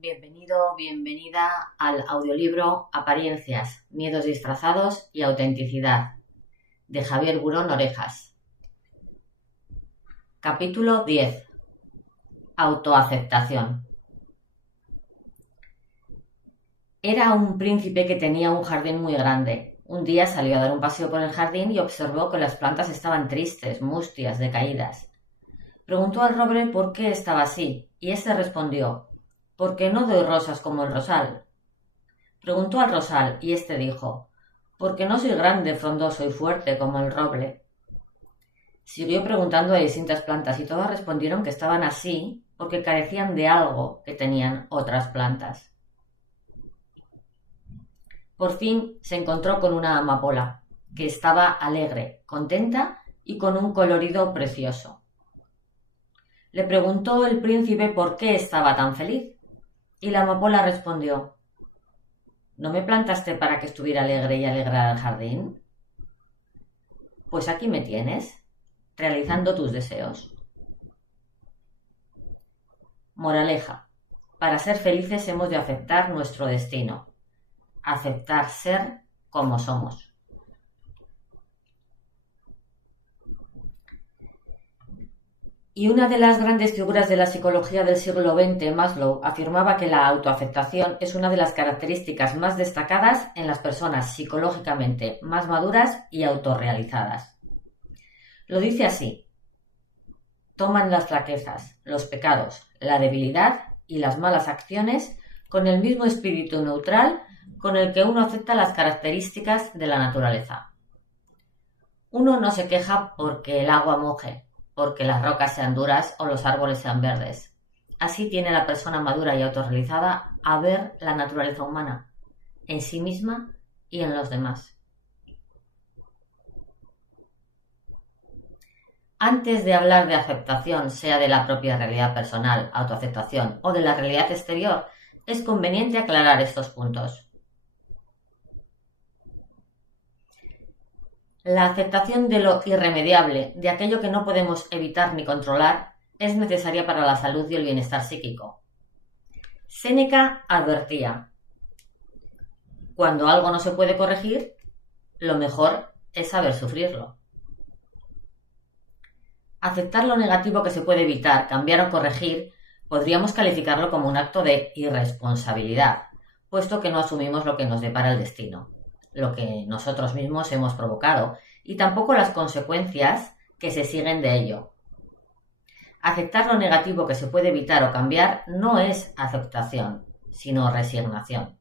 Bienvenido, bienvenida al audiolibro Apariencias, miedos disfrazados y autenticidad, de Javier Burón Orejas. Capítulo 10. Autoaceptación. Era un príncipe que tenía un jardín muy grande. Un día salió a dar un paseo por el jardín y observó que las plantas estaban tristes, mustias, decaídas. Preguntó al roble por qué estaba así, y éste respondió: «Porque no doy rosas como el rosal». Preguntó al rosal, y éste dijo: «Porque no soy grande, frondoso y fuerte como el roble». Siguió preguntando a distintas plantas, y todas respondieron que estaban así porque carecían de algo que tenían otras plantas. Por fin se encontró con una amapola, que estaba alegre, contenta y con un colorido precioso. Le preguntó el príncipe por qué estaba tan feliz, y la amapola respondió: «¿No me plantaste para que estuviera alegre y alegrara el jardín? Pues aquí me tienes, realizando tus deseos». Moraleja: para ser felices hemos de aceptar nuestro destino, aceptar ser como somos. Y una de las grandes figuras de la psicología del siglo XX, Maslow, afirmaba que la autoaceptación es una de las características más destacadas en las personas psicológicamente más maduras y autorrealizadas. Lo dice así: toman las flaquezas, los pecados, la debilidad y las malas acciones con el mismo espíritu neutral con el que uno acepta las características de la naturaleza. Uno no se queja porque el agua moje, porque las rocas sean duras o los árboles sean verdes. Así tiene la persona madura y autorrealizada a ver la naturaleza humana, en sí misma y en los demás. Antes de hablar de aceptación, sea de la propia realidad personal, autoaceptación, o de la realidad exterior, es conveniente aclarar estos puntos. La aceptación de lo irremediable, de aquello que no podemos evitar ni controlar, es necesaria para la salud y el bienestar psíquico. Séneca advertía: cuando algo no se puede corregir, lo mejor es saber sufrirlo. Aceptar lo negativo que se puede evitar, cambiar o corregir, podríamos calificarlo como un acto de irresponsabilidad, puesto que no asumimos lo que nos depara el destino, lo que nosotros mismos hemos provocado, y tampoco las consecuencias que se siguen de ello. Aceptar lo negativo que se puede evitar o cambiar no es aceptación, sino resignación,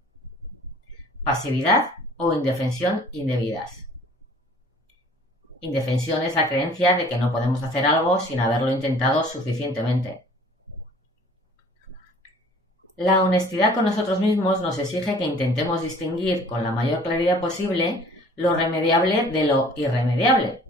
pasividad o indefensión indebidas. Indefensión es la creencia de que no podemos hacer algo sin haberlo intentado suficientemente. La honestidad con nosotros mismos nos exige que intentemos distinguir con la mayor claridad posible lo remediable de lo irremediable.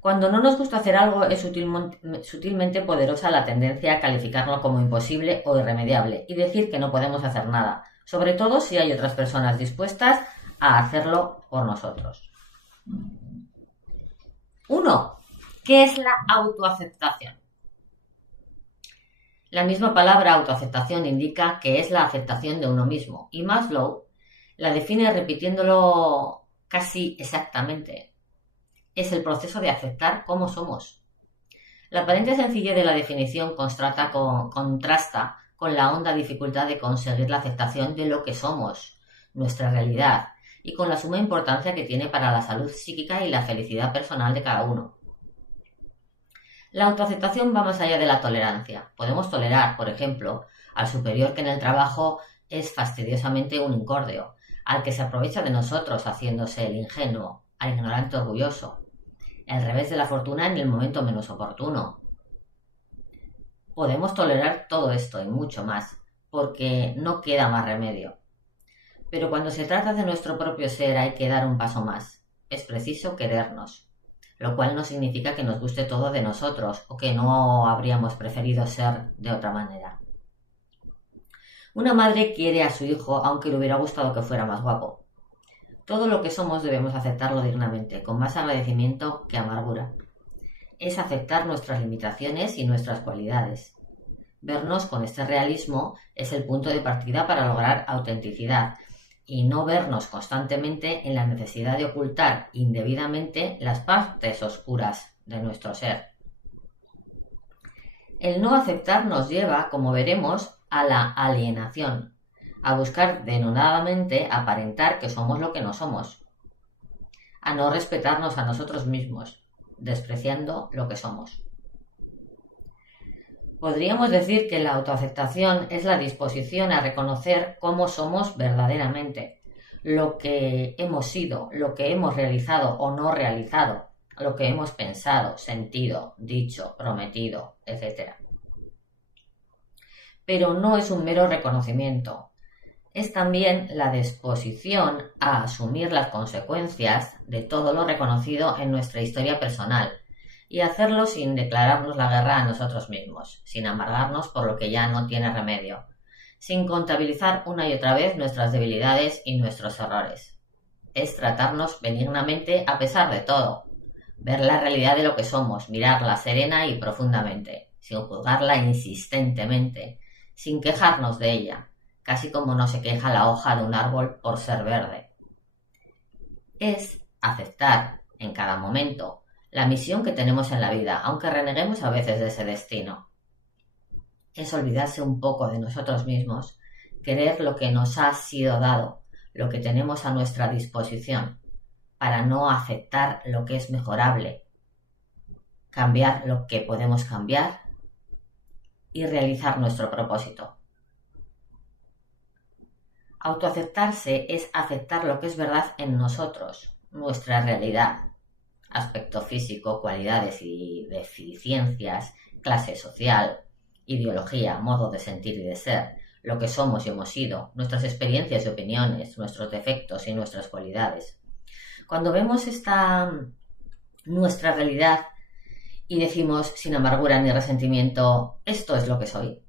Cuando no nos gusta hacer algo, es sutilmente poderosa la tendencia a calificarlo como imposible o irremediable y decir que no podemos hacer nada, sobre todo si hay otras personas dispuestas a hacerlo por nosotros. 1. ¿Qué es la autoaceptación? La misma palabra autoaceptación indica que es la aceptación de uno mismo, y Maslow la define repitiéndolo casi exactamente. Es el proceso de aceptar cómo somos. La aparente sencillez de la definición contrasta con la honda dificultad de conseguir la aceptación de lo que somos, nuestra realidad, y con la suma importancia que tiene para la salud psíquica y la felicidad personal de cada uno. La autoaceptación va más allá de la tolerancia. Podemos tolerar, por ejemplo, al superior que en el trabajo es fastidiosamente un incórdio, al que se aprovecha de nosotros haciéndose el ingenuo, al ignorante orgulloso, el revés de la fortuna en el momento menos oportuno. Podemos tolerar todo esto y mucho más, porque no queda más remedio. Pero cuando se trata de nuestro propio ser hay que dar un paso más. Es preciso querernos, lo cual no significa que nos guste todo de nosotros o que no habríamos preferido ser de otra manera. Una madre quiere a su hijo aunque le hubiera gustado que fuera más guapo. Todo lo que somos debemos aceptarlo dignamente, con más agradecimiento que amargura. Es aceptar nuestras limitaciones y nuestras cualidades. Vernos con este realismo es el punto de partida para lograr autenticidad y no vernos constantemente en la necesidad de ocultar indebidamente las partes oscuras de nuestro ser. El no aceptar nos lleva, como veremos, a la alienación, a buscar denodadamente aparentar que somos lo que no somos, a no respetarnos a nosotros mismos, despreciando lo que somos. Podríamos decir que la autoaceptación es la disposición a reconocer cómo somos verdaderamente, lo que hemos sido, lo que hemos realizado o no realizado, lo que hemos pensado, sentido, dicho, prometido, etc. Pero no es un mero reconocimiento, es también la disposición a asumir las consecuencias de todo lo reconocido en nuestra historia personal, y hacerlo sin declararnos la guerra a nosotros mismos, sin amargarnos por lo que ya no tiene remedio, sin contabilizar una y otra vez nuestras debilidades y nuestros errores. Es tratarnos benignamente a pesar de todo, ver la realidad de lo que somos, mirarla serena y profundamente, sin juzgarla insistentemente, sin quejarnos de ella, casi como no se queja la hoja de un árbol por ser verde. Es aceptar en cada momento la misión que tenemos en la vida, aunque reneguemos a veces de ese destino. Es olvidarse un poco de nosotros mismos, querer lo que nos ha sido dado, lo que tenemos a nuestra disposición, para no aceptar lo que es mejorable, cambiar lo que podemos cambiar y realizar nuestro propósito. Autoaceptarse es aceptar lo que es verdad en nosotros, nuestra realidad, aspecto físico, cualidades y deficiencias, clase social, ideología, modo de sentir y de ser, lo que somos y hemos sido, nuestras experiencias y opiniones, nuestros defectos y nuestras cualidades. Cuando vemos nuestra realidad y decimos sin amargura ni resentimiento, esto es lo que soy,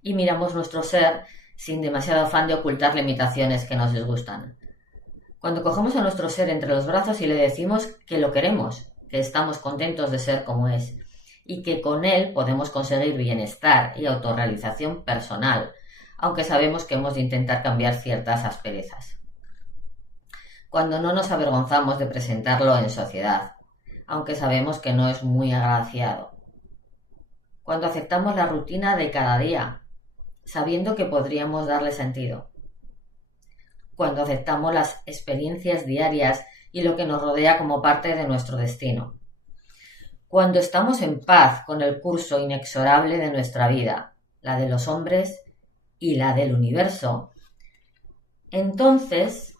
y miramos nuestro ser sin demasiado afán de ocultar limitaciones que nos disgustan. Cuando cogemos a nuestro ser entre los brazos y le decimos que lo queremos, que estamos contentos de ser como es, y que con él podemos conseguir bienestar y autorrealización personal, aunque sabemos que hemos de intentar cambiar ciertas asperezas. Cuando no nos avergonzamos de presentarlo en sociedad, aunque sabemos que no es muy agraciado. Cuando aceptamos la rutina de cada día, sabiendo que podríamos darle sentido. Cuando aceptamos las experiencias diarias y lo que nos rodea como parte de nuestro destino. Cuando estamos en paz con el curso inexorable de nuestra vida, la de los hombres y la del universo, entonces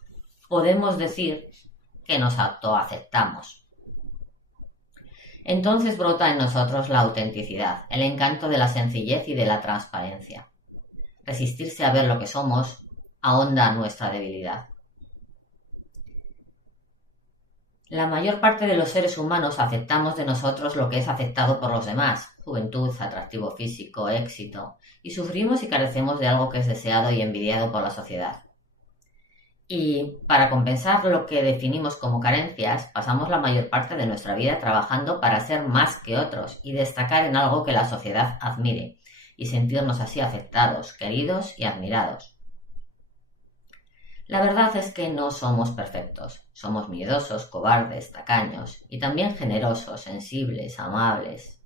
podemos decir que nos autoaceptamos. Entonces brota en nosotros la autenticidad, el encanto de la sencillez y de la transparencia. Resistirse a ver lo que somos ahonda nuestra debilidad. La mayor parte de los seres humanos aceptamos de nosotros lo que es aceptado por los demás, juventud, atractivo físico, éxito, y sufrimos y carecemos de algo que es deseado y envidiado por la sociedad. Y para compensar lo que definimos como carencias, pasamos la mayor parte de nuestra vida trabajando para ser más que otros y destacar en algo que la sociedad admire, y sentirnos así aceptados, queridos y admirados. La verdad es que no somos perfectos, somos miedosos, cobardes, tacaños y también generosos, sensibles, amables.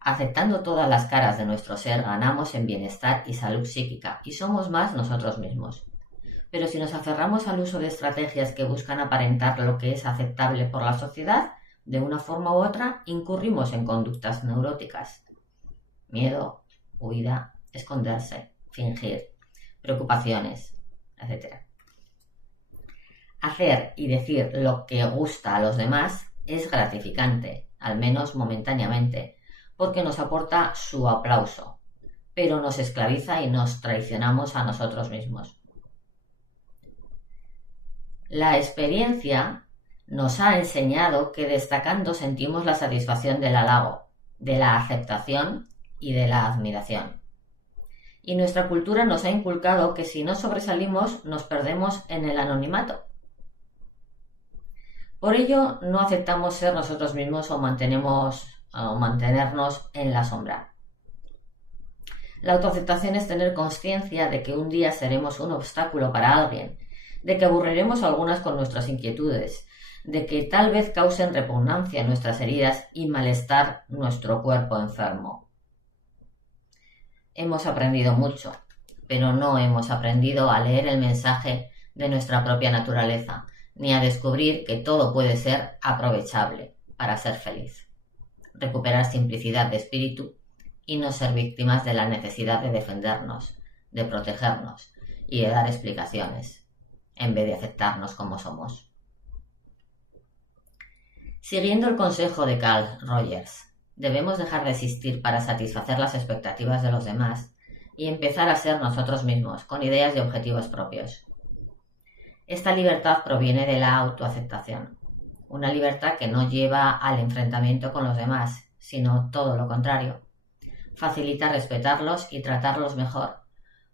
Aceptando todas las caras de nuestro ser ganamos en bienestar y salud psíquica y somos más nosotros mismos. Pero si nos aferramos al uso de estrategias que buscan aparentar lo que es aceptable por la sociedad, de una forma u otra incurrimos en conductas neuróticas. Miedo, huida, esconderse, fingir, preocupaciones, etc. Hacer y decir lo que gusta a los demás es gratificante, al menos momentáneamente, porque nos aporta su aplauso, pero nos esclaviza y nos traicionamos a nosotros mismos. La experiencia nos ha enseñado que destacando sentimos la satisfacción del halago, de la aceptación y de la admiración. Y nuestra cultura nos ha inculcado que si no sobresalimos nos perdemos en el anonimato. Por ello no aceptamos ser nosotros mismos o mantenemos o mantenernos en la sombra. La autoaceptación es tener conciencia de que un día seremos un obstáculo para alguien, de que aburriremos a algunas con nuestras inquietudes, de que tal vez causen repugnancia nuestras heridas y malestar nuestro cuerpo enfermo. Hemos aprendido mucho, pero no hemos aprendido a leer el mensaje de nuestra propia naturaleza, ni a descubrir que todo puede ser aprovechable para ser feliz. Recuperar simplicidad de espíritu y no ser víctimas de la necesidad de defendernos, de protegernos y de dar explicaciones, en vez de aceptarnos como somos. Siguiendo el consejo de Carl Rogers, debemos dejar de existir para satisfacer las expectativas de los demás y empezar a ser nosotros mismos, con ideas y objetivos propios. Esta libertad proviene de la autoaceptación, una libertad que no lleva al enfrentamiento con los demás, sino todo lo contrario. Facilita respetarlos y tratarlos mejor,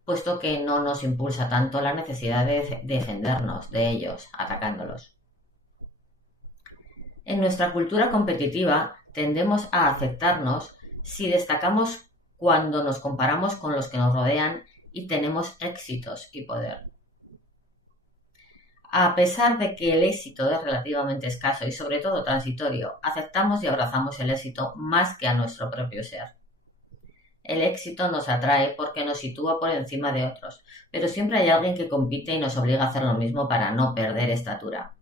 puesto que no nos impulsa tanto la necesidad de defendernos de ellos, atacándolos. En nuestra cultura competitiva tendemos a aceptarnos si destacamos cuando nos comparamos con los que nos rodean y tenemos éxitos y poder. A pesar de que el éxito es relativamente escaso y sobre todo transitorio, aceptamos y abrazamos el éxito más que a nuestro propio ser. El éxito nos atrae porque nos sitúa por encima de otros, pero siempre hay alguien que compite y nos obliga a hacer lo mismo para no perder estatura.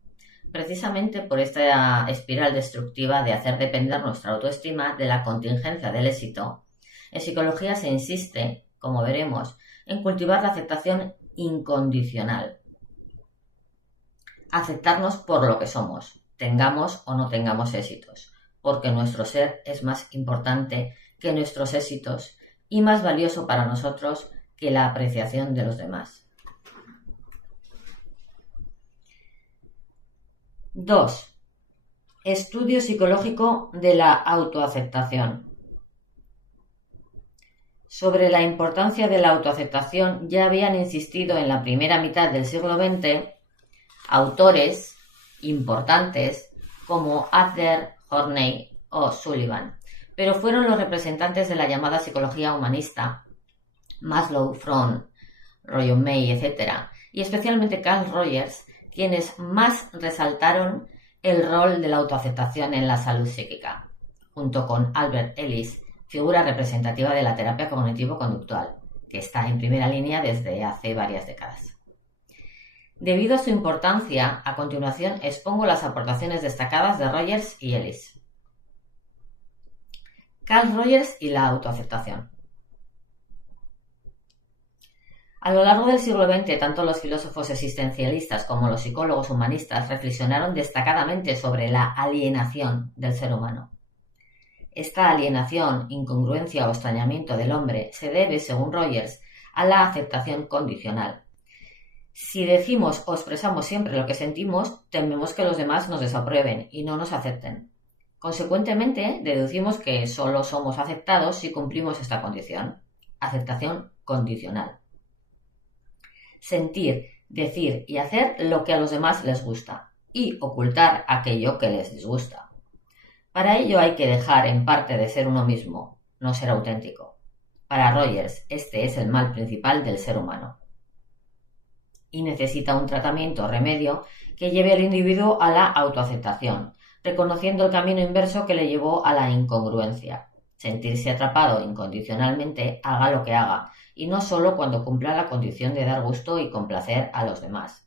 Precisamente por esta espiral destructiva de hacer depender nuestra autoestima de la contingencia del éxito, en psicología se insiste, como veremos, en cultivar la aceptación incondicional. Aceptarnos por lo que somos, tengamos o no tengamos éxitos, porque nuestro ser es más importante que nuestros éxitos y más valioso para nosotros que la apreciación de los demás. 2. Estudio psicológico de la autoaceptación. Sobre la importancia de la autoaceptación ya habían insistido en la primera mitad del siglo XX autores importantes como Adler, Horney o Sullivan, pero fueron los representantes de la llamada psicología humanista, Maslow, Fromm, Roger May, etc., y especialmente Carl Rogers, quienes más resaltaron el rol de la autoaceptación en la salud psíquica, junto con Albert Ellis, figura representativa de la terapia cognitivo-conductual, que está en primera línea desde hace varias décadas. Debido a su importancia, a continuación expongo las aportaciones destacadas de Rogers y Ellis. Carl Rogers y la autoaceptación. A lo largo del siglo XX, tanto los filósofos existencialistas como los psicólogos humanistas reflexionaron destacadamente sobre la alienación del ser humano. Esta alienación, incongruencia o extrañamiento del hombre se debe, según Rogers, a la aceptación condicional. Si decimos o expresamos siempre lo que sentimos, tememos que los demás nos desaprueben y no nos acepten. Consecuentemente, deducimos que solo somos aceptados si cumplimos esta condición, aceptación condicional. Sentir, decir y hacer lo que a los demás les gusta y ocultar aquello que les disgusta. Para ello hay que dejar en parte de ser uno mismo, no ser auténtico. Para Rogers, este es el mal principal del ser humano. Y necesita un tratamiento o remedio que lleve al individuo a la autoaceptación, reconociendo el camino inverso que le llevó a la incongruencia. Sentirse atrapado incondicionalmente, haga lo que haga, y no solo cuando cumpla la condición de dar gusto y complacer a los demás.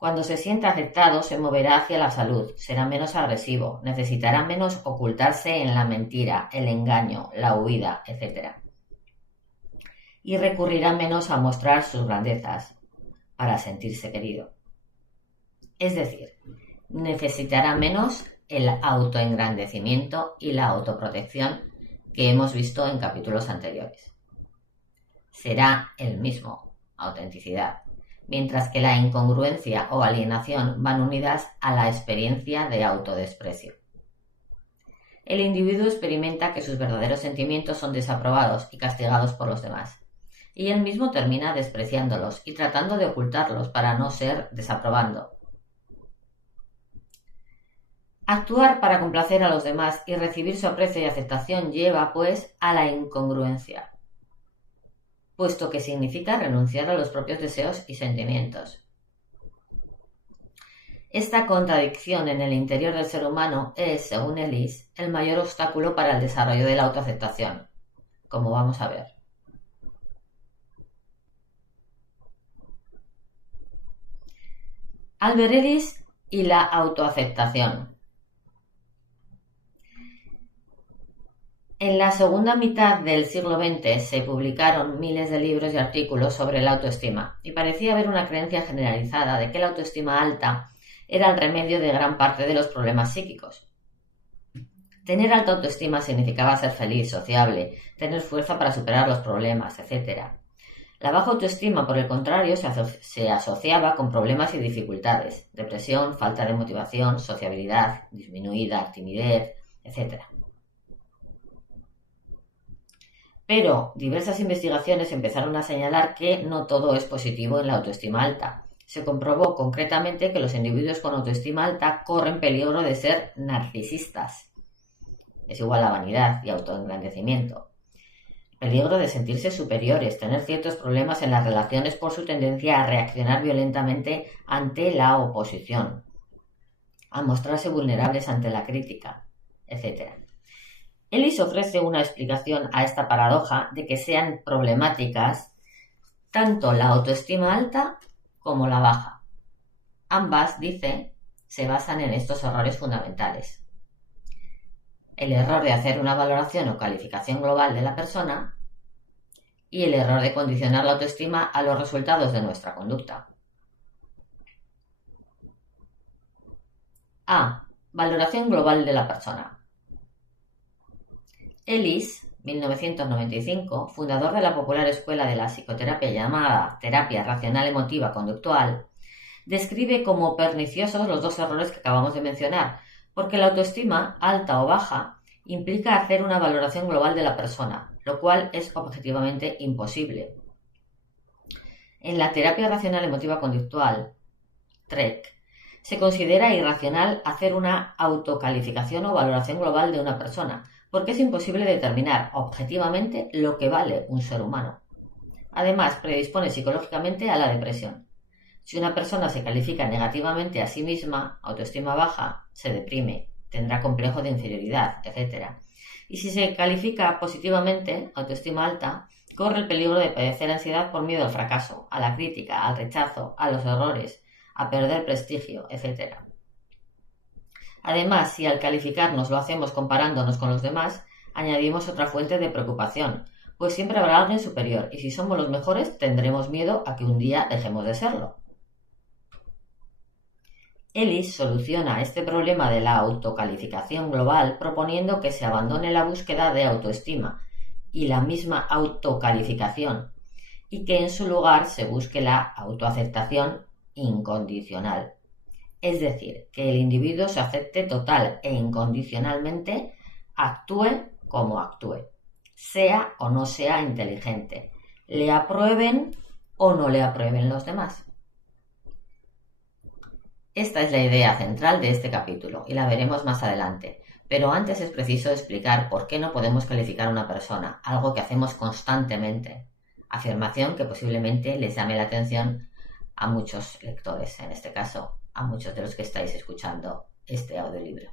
Cuando se sienta aceptado, se moverá hacia la salud, será menos agresivo, necesitará menos ocultarse en la mentira, el engaño, la huida, etc. Y recurrirá menos a mostrar sus grandezas para sentirse querido. Es decir, necesitará menos el autoengrandecimiento y la autoprotección que hemos visto en capítulos anteriores. Será el mismo, autenticidad, mientras que la incongruencia o alienación van unidas a la experiencia de autodesprecio. El individuo experimenta que sus verdaderos sentimientos son desaprobados y castigados por los demás, y él mismo termina despreciándolos y tratando de ocultarlos para no ser desaprobando. Actuar para complacer a los demás y recibir su aprecio y aceptación lleva, pues, a la incongruencia, puesto que significa renunciar a los propios deseos y sentimientos. Esta contradicción en el interior del ser humano es, según Ellis, el mayor obstáculo para el desarrollo de la autoaceptación, como vamos a ver. Albert Ellis y la autoaceptación. En la segunda mitad del siglo XX se publicaron miles de libros y artículos sobre la autoestima, y parecía haber una creencia generalizada de que la autoestima alta era el remedio de gran parte de los problemas psíquicos. Tener alta autoestima significaba ser feliz, sociable, tener fuerza para superar los problemas, etc. La baja autoestima, por el contrario, se asociaba con problemas y dificultades, depresión, falta de motivación, sociabilidad disminuida, timidez, etc. Pero diversas investigaciones empezaron a señalar que no todo es positivo en la autoestima alta. Se comprobó concretamente que los individuos con autoestima alta corren peligro de ser narcisistas. Es igual a vanidad y autoengrandecimiento. Peligro de sentirse superiores, tener ciertos problemas en las relaciones por su tendencia a reaccionar violentamente ante la oposición, a mostrarse vulnerables ante la crítica, etc. Ellis ofrece una explicación a esta paradoja de que sean problemáticas tanto la autoestima alta como la baja. Ambas, dice, se basan en estos errores fundamentales. El error de hacer una valoración o calificación global de la persona y el error de condicionar la autoestima a los resultados de nuestra conducta. A. Valoración global de la persona. Ellis, 1995, fundador de la popular escuela de la psicoterapia llamada terapia racional emotiva conductual, describe como perniciosos los dos errores que acabamos de mencionar, porque la autoestima, alta o baja, implica hacer una valoración global de la persona, lo cual es objetivamente imposible. En la terapia racional emotiva conductual, TREC, se considera irracional hacer una autocalificación o valoración global de una persona, porque es imposible determinar objetivamente lo que vale un ser humano. Además, predispone psicológicamente a la depresión. Si una persona se califica negativamente a sí misma, autoestima baja, se deprime, tendrá complejo de inferioridad, etc. Y si se califica positivamente, autoestima alta, corre el peligro de padecer ansiedad por miedo al fracaso, a la crítica, al rechazo, a los errores, a perder prestigio, etc. Además, si al calificarnos lo hacemos comparándonos con los demás, añadimos otra fuente de preocupación, pues siempre habrá alguien superior y si somos los mejores tendremos miedo a que un día dejemos de serlo. Ellis soluciona este problema de la autocalificación global proponiendo que se abandone la búsqueda de autoestima y la misma autocalificación y que en su lugar se busque la autoaceptación incondicional. Es decir, que el individuo se acepte total e incondicionalmente, actúe como actúe, sea o no sea inteligente, le aprueben o no le aprueben los demás. Esta es la idea central de este capítulo y la veremos más adelante, pero antes es preciso explicar por qué no podemos calificar a una persona, algo que hacemos constantemente, afirmación que posiblemente les llame la atención a muchos lectores, en este caso a muchos de los que estáis escuchando este audiolibro.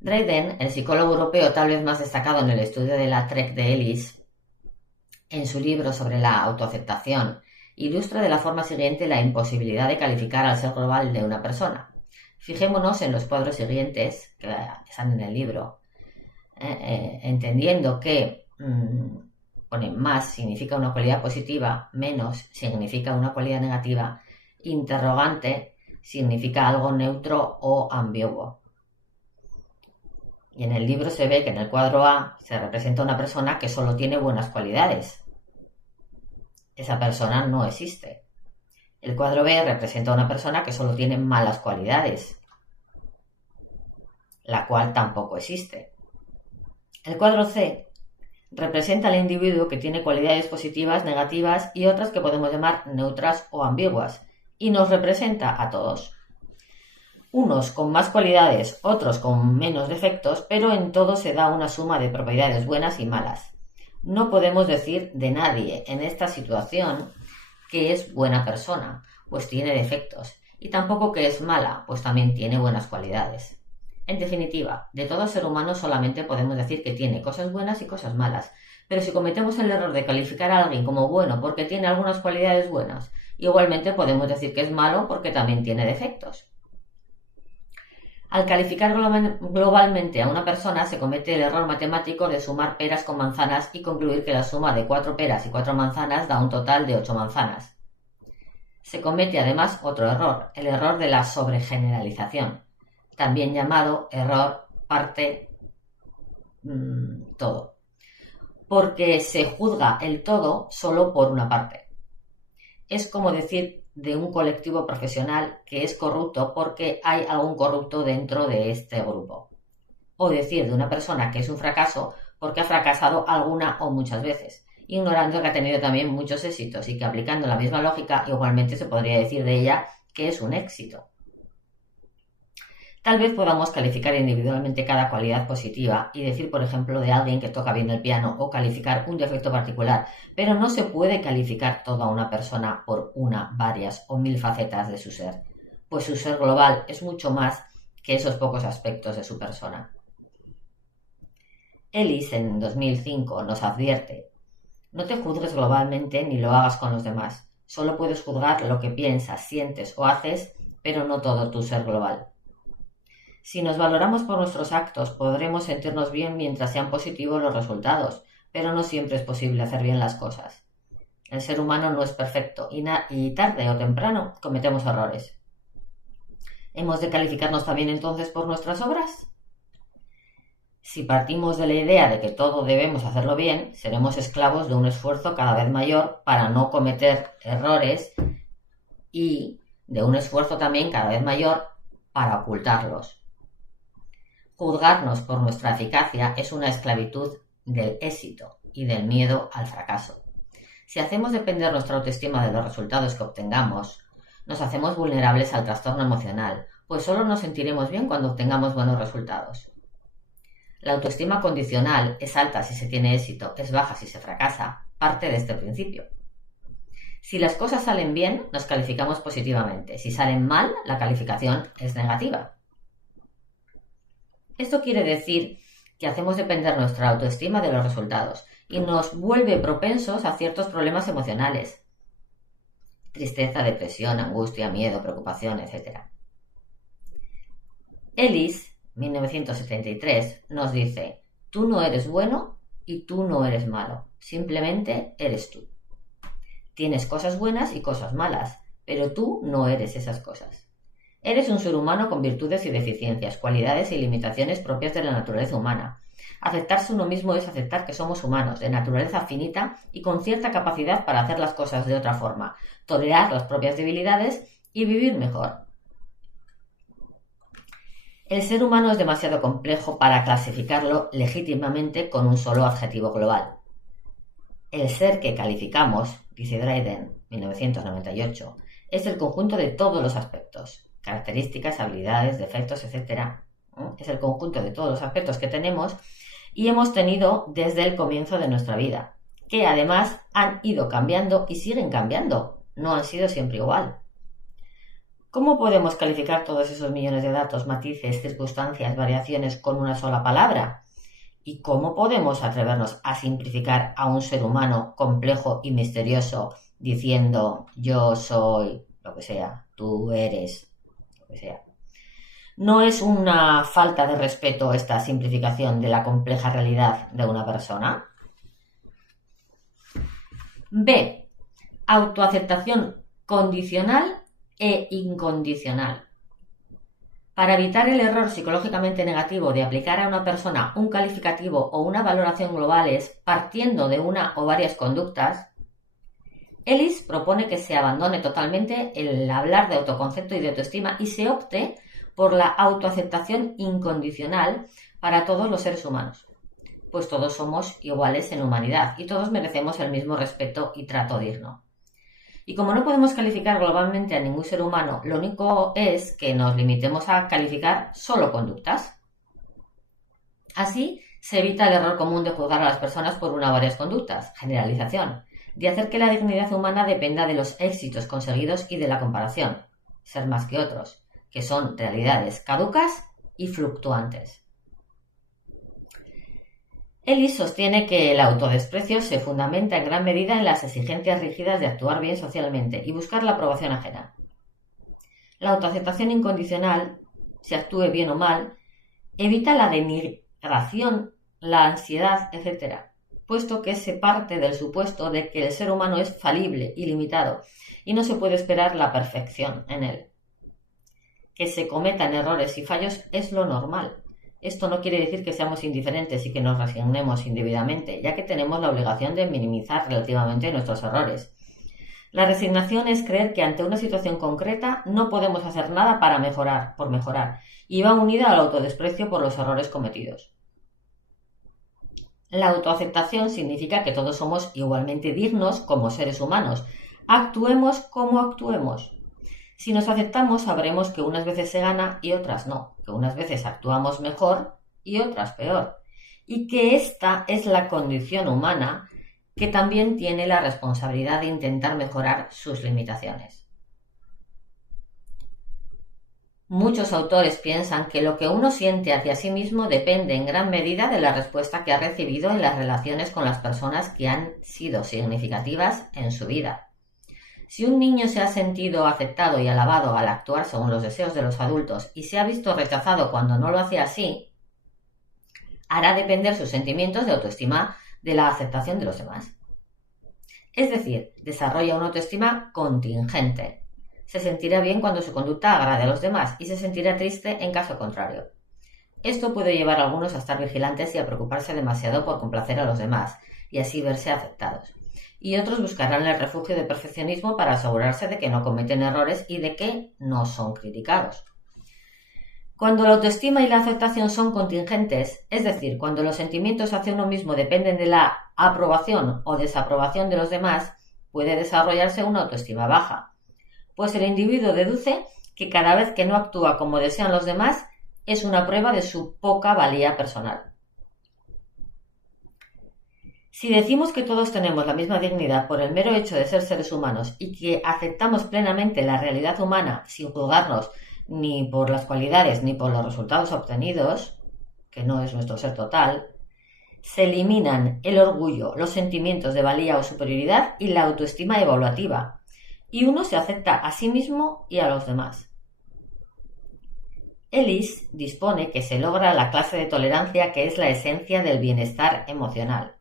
Dryden, el psicólogo europeo tal vez más destacado en el estudio de la TREC de Ellis, en su libro sobre la autoaceptación, ilustra de la forma siguiente la imposibilidad de calificar al ser global de una persona. Fijémonos en los cuadros siguientes que están en el libro, entendiendo que más significa una cualidad positiva, menos significa una cualidad negativa, interrogante significa algo neutro o ambiguo. Y en el libro se ve que en el cuadro A se representa una persona que solo tiene buenas cualidades. Esa persona no existe. El cuadro B representa a una persona que solo tiene malas cualidades, la cual tampoco existe. El cuadro C representa al individuo que tiene cualidades positivas, negativas y otras que podemos llamar neutras o ambiguas, y nos representa a todos. unos con más cualidades, otros con menos defectos, pero en todo se da una suma de propiedades buenas y malas. No podemos decir de nadie en esta situación que es buena persona, pues tiene defectos, y tampoco que es mala, pues también tiene buenas cualidades. En definitiva, de todo ser humano solamente podemos decir que tiene cosas buenas y cosas malas, pero si cometemos el error de calificar a alguien como bueno porque tiene algunas cualidades buenas, igualmente podemos decir que es malo porque también tiene defectos. Al calificar globalmente a una persona se comete el error matemático de sumar peras con manzanas y concluir que la suma de 4 peras y 4 manzanas da un total de 8 manzanas. Se comete además otro error, el error de la sobregeneralización, también llamado error parte todo, porque se juzga el todo solo por una parte. Es como decir de un colectivo profesional que es corrupto porque hay algún corrupto dentro de este grupo. O decir de una persona que es un fracaso porque ha fracasado alguna o muchas veces, ignorando que ha tenido también muchos éxitos y que aplicando la misma lógica igualmente se podría decir de ella que es un éxito. Tal vez podamos calificar individualmente cada cualidad positiva y decir, por ejemplo, de alguien que toca bien el piano o calificar un defecto particular, pero no se puede calificar toda una persona por una, varias o 1000 facetas de su ser, pues su ser global es mucho más que esos pocos aspectos de su persona. Ellis en 2005 nos advierte: no te juzgues globalmente ni lo hagas con los demás, solo puedes juzgar lo que piensas, sientes o haces, pero no todo tu ser global. Si nos valoramos por nuestros actos, podremos sentirnos bien mientras sean positivos los resultados, pero no siempre es posible hacer bien las cosas. El ser humano no es perfecto y tarde o temprano cometemos errores. ¿Hemos de calificarnos también entonces por nuestras obras? Si partimos de la idea de que todo debemos hacerlo bien, seremos esclavos de un esfuerzo cada vez mayor para no cometer errores y de un esfuerzo también cada vez mayor para ocultarlos. Juzgarnos por nuestra eficacia es una esclavitud del éxito y del miedo al fracaso. Si hacemos depender nuestra autoestima de los resultados que obtengamos, nos hacemos vulnerables al trastorno emocional, pues solo nos sentiremos bien cuando obtengamos buenos resultados. La autoestima condicional es alta si se tiene éxito, es baja si se fracasa, parte de este principio. Si las cosas salen bien, nos calificamos positivamente. Si salen mal, la calificación es negativa. Esto quiere decir que hacemos depender nuestra autoestima de los resultados y nos vuelve propensos a ciertos problemas emocionales. Tristeza, depresión, angustia, miedo, preocupación, etc. Ellis, 1973, nos dice: tú no eres bueno y tú no eres malo, simplemente eres tú. Tienes cosas buenas y cosas malas, pero tú no eres esas cosas. Eres un ser humano con virtudes y deficiencias, cualidades y limitaciones propias de la naturaleza humana. Aceptarse uno mismo es aceptar que somos humanos, de naturaleza finita y con cierta capacidad para hacer las cosas de otra forma, tolerar las propias debilidades y vivir mejor. El ser humano es demasiado complejo para clasificarlo legítimamente con un solo adjetivo global. El ser que calificamos, dice Dryden, 1998, es el conjunto de todos los aspectos, características, habilidades, defectos, etc. Es el conjunto de todos los aspectos que tenemos y hemos tenido desde el comienzo de nuestra vida, que además han ido cambiando y siguen cambiando, no han sido siempre igual. ¿Cómo podemos calificar todos esos millones de datos, matices, circunstancias, variaciones con una sola palabra? ¿Y cómo podemos atrevernos a simplificar a un ser humano complejo y misterioso diciendo yo soy lo que sea, tú eres lo que sea? ¿No es una falta de respeto esta simplificación de la compleja realidad de una persona? B. Autoaceptación condicional e incondicional. Para evitar el error psicológicamente negativo de aplicar a una persona un calificativo o una valoración globales partiendo de una o varias conductas, Ellis propone que se abandone totalmente el hablar de autoconcepto y de autoestima y se opte por la autoaceptación incondicional para todos los seres humanos, pues todos somos iguales en humanidad y todos merecemos el mismo respeto y trato digno. Y como no podemos calificar globalmente a ningún ser humano, lo único es que nos limitemos a calificar solo conductas. Así se evita el error común de juzgar a las personas por una o varias conductas, generalización, de hacer que la dignidad humana dependa de los éxitos conseguidos y de la comparación, ser más que otros, que son realidades caducas y fluctuantes. Ellis sostiene que el autodesprecio se fundamenta en gran medida en las exigencias rígidas de actuar bien socialmente y buscar la aprobación ajena. La autoaceptación incondicional, se actúe bien o mal, evita la denigración, la ansiedad, etc., puesto que se parte del supuesto de que el ser humano es falible y limitado y no se puede esperar la perfección en él. Que se cometan errores y fallos es lo normal. Esto no quiere decir que seamos indiferentes y que nos resignemos indebidamente, ya que tenemos la obligación de minimizar relativamente nuestros errores. La resignación es creer que ante una situación concreta no podemos hacer nada para mejorar, por mejorar, y va unida al autodesprecio por los errores cometidos. La autoaceptación significa que todos somos igualmente dignos como seres humanos, actuemos como actuemos. Si nos aceptamos, sabremos que unas veces se gana y otras no, que unas veces actuamos mejor y otras peor, y que esta es la condición humana que también tiene la responsabilidad de intentar mejorar sus limitaciones. Muchos autores piensan que lo que uno siente hacia sí mismo depende en gran medida de la respuesta que ha recibido en las relaciones con las personas que han sido significativas en su vida. Si un niño se ha sentido aceptado y alabado al actuar según los deseos de los adultos y se ha visto rechazado cuando no lo hace así, hará depender sus sentimientos de autoestima de la aceptación de los demás. Es decir, desarrolla una autoestima contingente. Se sentirá bien cuando su conducta agrade a los demás y se sentirá triste en caso contrario. Esto puede llevar a algunos a estar vigilantes y a preocuparse demasiado por complacer a los demás y así verse aceptados. Y otros buscarán el refugio de perfeccionismo para asegurarse de que no cometen errores y de que no son criticados. Cuando la autoestima y la aceptación son contingentes, es decir, cuando los sentimientos hacia uno mismo dependen de la aprobación o desaprobación de los demás, puede desarrollarse una autoestima baja, pues el individuo deduce que cada vez que no actúa como desean los demás es una prueba de su poca valía personal. Si decimos que todos tenemos la misma dignidad por el mero hecho de ser seres humanos y que aceptamos plenamente la realidad humana sin juzgarnos ni por las cualidades ni por los resultados obtenidos, que no es nuestro ser total, se eliminan el orgullo, los sentimientos de valía o superioridad y la autoestima evaluativa, y uno se acepta a sí mismo y a los demás. Ellis dispone que se logra la clase de tolerancia que es la esencia del bienestar emocional.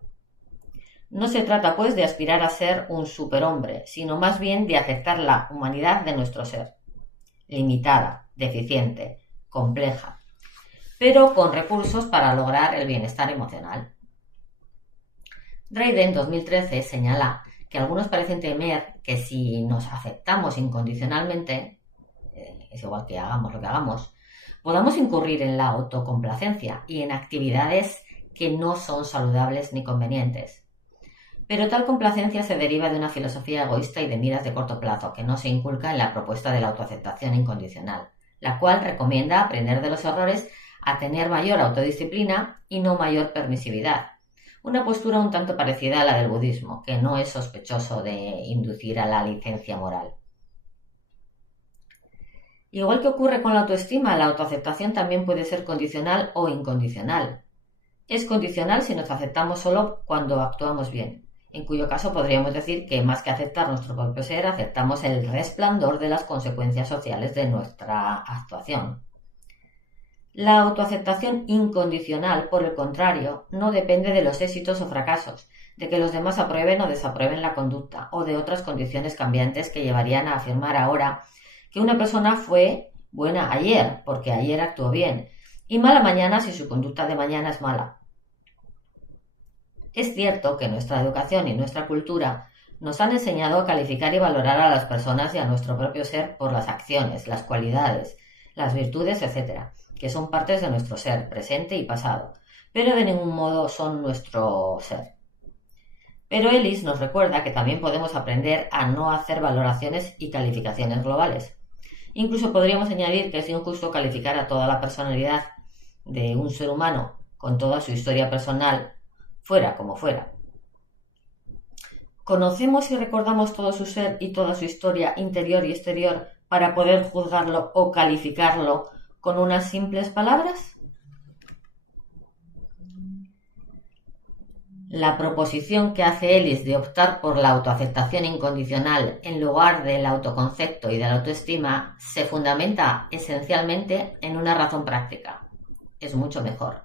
No se trata, pues, de aspirar a ser un superhombre, sino más bien de aceptar la humanidad de nuestro ser, limitada, deficiente, compleja, pero con recursos para lograr el bienestar emocional. Dryden, 2013, señala que algunos parecen temer que si nos aceptamos incondicionalmente, es igual que hagamos lo que hagamos, podamos incurrir en la autocomplacencia y en actividades que no son saludables ni convenientes. Pero tal complacencia se deriva de una filosofía egoísta y de miras de corto plazo que no se inculca en la propuesta de la autoaceptación incondicional, la cual recomienda aprender de los errores a tener mayor autodisciplina y no mayor permisividad. Una postura un tanto parecida a la del budismo, que no es sospechoso de inducir a la licencia moral. Igual que ocurre con la autoestima, la autoaceptación también puede ser condicional o incondicional. Es condicional si nos aceptamos solo cuando actuamos bien, en cuyo caso podríamos decir que más que aceptar nuestro propio ser, aceptamos el resplandor de las consecuencias sociales de nuestra actuación. La autoaceptación incondicional, por el contrario, no depende de los éxitos o fracasos, de que los demás aprueben o desaprueben la conducta, o de otras condiciones cambiantes que llevarían a afirmar ahora que una persona fue buena ayer, porque ayer actuó bien, y mala mañana si su conducta de mañana es mala. Es cierto que nuestra educación y nuestra cultura nos han enseñado a calificar y valorar a las personas y a nuestro propio ser por las acciones, las cualidades, las virtudes, etc., que son partes de nuestro ser, presente y pasado, pero de ningún modo son nuestro ser. Pero Ellis nos recuerda que también podemos aprender a no hacer valoraciones y calificaciones globales. Incluso podríamos añadir que es injusto calificar a toda la personalidad de un ser humano con toda su historia personal, fuera como fuera. ¿Conocemos y recordamos todo su ser y toda su historia interior y exterior para poder juzgarlo o calificarlo con unas simples palabras? La proposición que hace Ellis de optar por la autoaceptación incondicional en lugar del autoconcepto y de la autoestima se fundamenta esencialmente en una razón práctica. Es mucho mejor.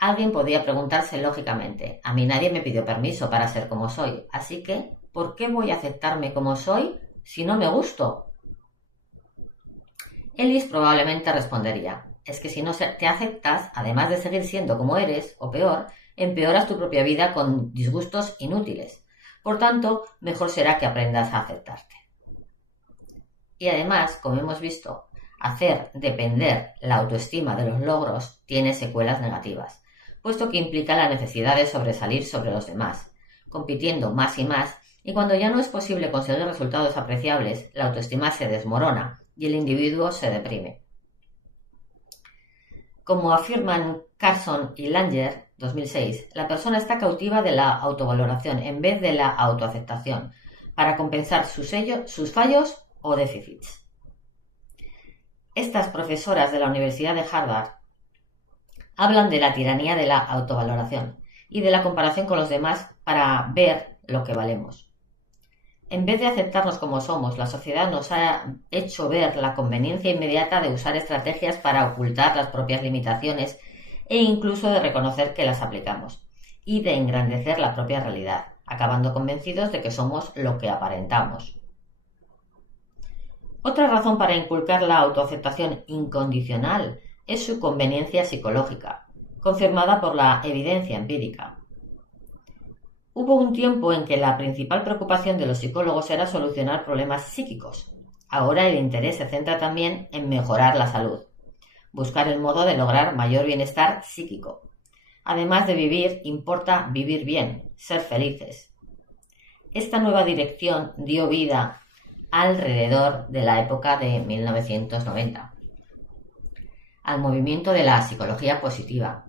Alguien podría preguntarse lógicamente, a mí nadie me pidió permiso para ser como soy, así que, ¿por qué voy a aceptarme como soy si no me gusto? Ellis probablemente respondería, es que si no te aceptas, además de seguir siendo como eres, o peor, empeoras tu propia vida con disgustos inútiles. Por tanto, mejor será que aprendas a aceptarte. Y además, como hemos visto, hacer depender la autoestima de los logros tiene secuelas negativas, puesto que implica la necesidad de sobresalir sobre los demás, compitiendo más y más, y cuando ya no es posible conseguir resultados apreciables, la autoestima se desmorona y el individuo se deprime. Como afirman Carson y Langer, 2006, la persona está cautiva de la autovaloración en vez de la autoaceptación, para compensar sus fallos o déficits. Estas profesoras de la Universidad de Harvard hablan de la tiranía de la autovaloración y de la comparación con los demás para ver lo que valemos. En vez de aceptarnos como somos, la sociedad nos ha hecho ver la conveniencia inmediata de usar estrategias para ocultar las propias limitaciones e incluso de reconocer que las aplicamos, y de engrandecer la propia realidad, acabando convencidos de que somos lo que aparentamos. Otra razón para inculcar la autoaceptación incondicional es su conveniencia psicológica, confirmada por la evidencia empírica. Hubo un tiempo en que la principal preocupación de los psicólogos era solucionar problemas psíquicos. Ahora el interés se centra también en mejorar la salud, buscar el modo de lograr mayor bienestar psíquico. Además de vivir, importa vivir bien, ser felices. Esta nueva dirección dio vida alrededor de la época de 1990 al movimiento de la psicología positiva,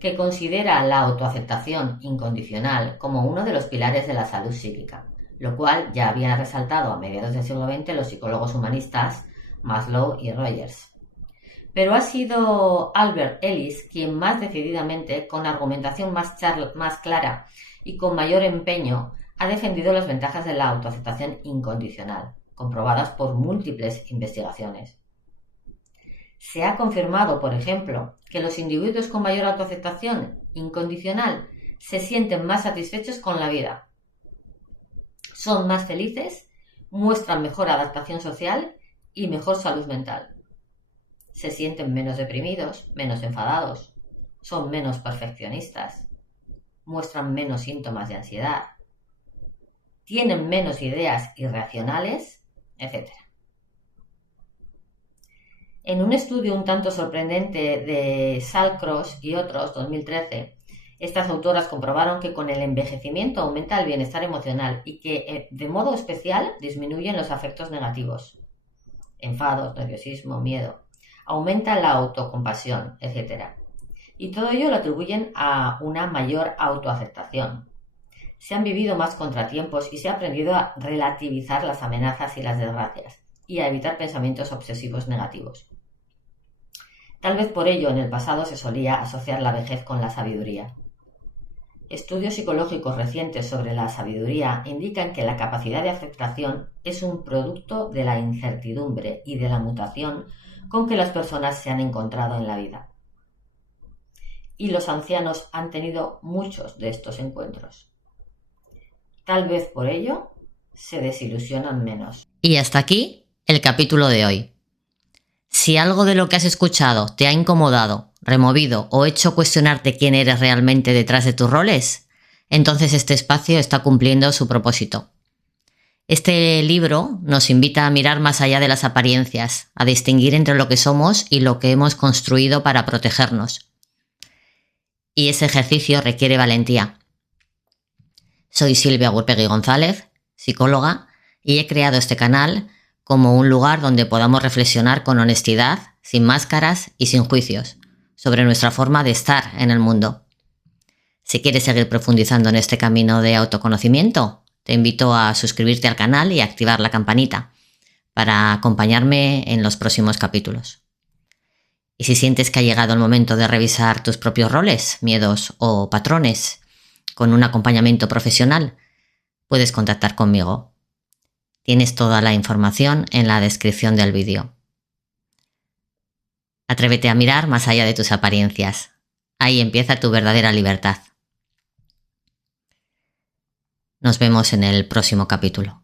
que considera la autoaceptación incondicional como uno de los pilares de la salud psíquica, lo cual ya habían resaltado a mediados del siglo XX los psicólogos humanistas Maslow y Rogers. Pero ha sido Albert Ellis quien más decididamente, con argumentación más clara y con mayor empeño, ha defendido las ventajas de la autoaceptación incondicional, comprobadas por múltiples investigaciones. Se ha confirmado, por ejemplo, que los individuos con mayor autoaceptación incondicional se sienten más satisfechos con la vida, son más felices, muestran mejor adaptación social y mejor salud mental. Se sienten menos deprimidos, menos enfadados, son menos perfeccionistas, muestran menos síntomas de ansiedad, tienen menos ideas irracionales, etc. En un estudio un tanto sorprendente de Salcross y otros, 2013, estas autoras comprobaron que con el envejecimiento aumenta el bienestar emocional y que, de modo especial, disminuyen los afectos negativos, enfados, nerviosismo, miedo, aumenta la autocompasión, etc. Y todo ello lo atribuyen a una mayor autoaceptación. Se han vivido más contratiempos y se ha aprendido a relativizar las amenazas y las desgracias y a evitar pensamientos obsesivos negativos. Tal vez por ello en el pasado se solía asociar la vejez con la sabiduría. Estudios psicológicos recientes sobre la sabiduría indican que la capacidad de aceptación es un producto de la incertidumbre y de la mutación con que las personas se han encontrado en la vida. Y los ancianos han tenido muchos de estos encuentros. Tal vez por ello se desilusionan menos. Y hasta aquí el capítulo de hoy. Si algo de lo que has escuchado te ha incomodado, removido o hecho cuestionarte quién eres realmente detrás de tus roles, entonces este espacio está cumpliendo su propósito. Este libro nos invita a mirar más allá de las apariencias, a distinguir entre lo que somos y lo que hemos construido para protegernos. Y ese ejercicio requiere valentía. Soy Silvia Gurpegui González, psicóloga, y he creado este canal como un lugar donde podamos reflexionar con honestidad, sin máscaras y sin juicios, sobre nuestra forma de estar en el mundo. Si quieres seguir profundizando en este camino de autoconocimiento, te invito a suscribirte al canal y activar la campanita para acompañarme en los próximos capítulos. Y si sientes que ha llegado el momento de revisar tus propios roles, miedos o patrones con un acompañamiento profesional, puedes contactar conmigo. Tienes toda la información en la descripción del vídeo. Atrévete a mirar más allá de tus apariencias. Ahí empieza tu verdadera libertad. Nos vemos en el próximo capítulo.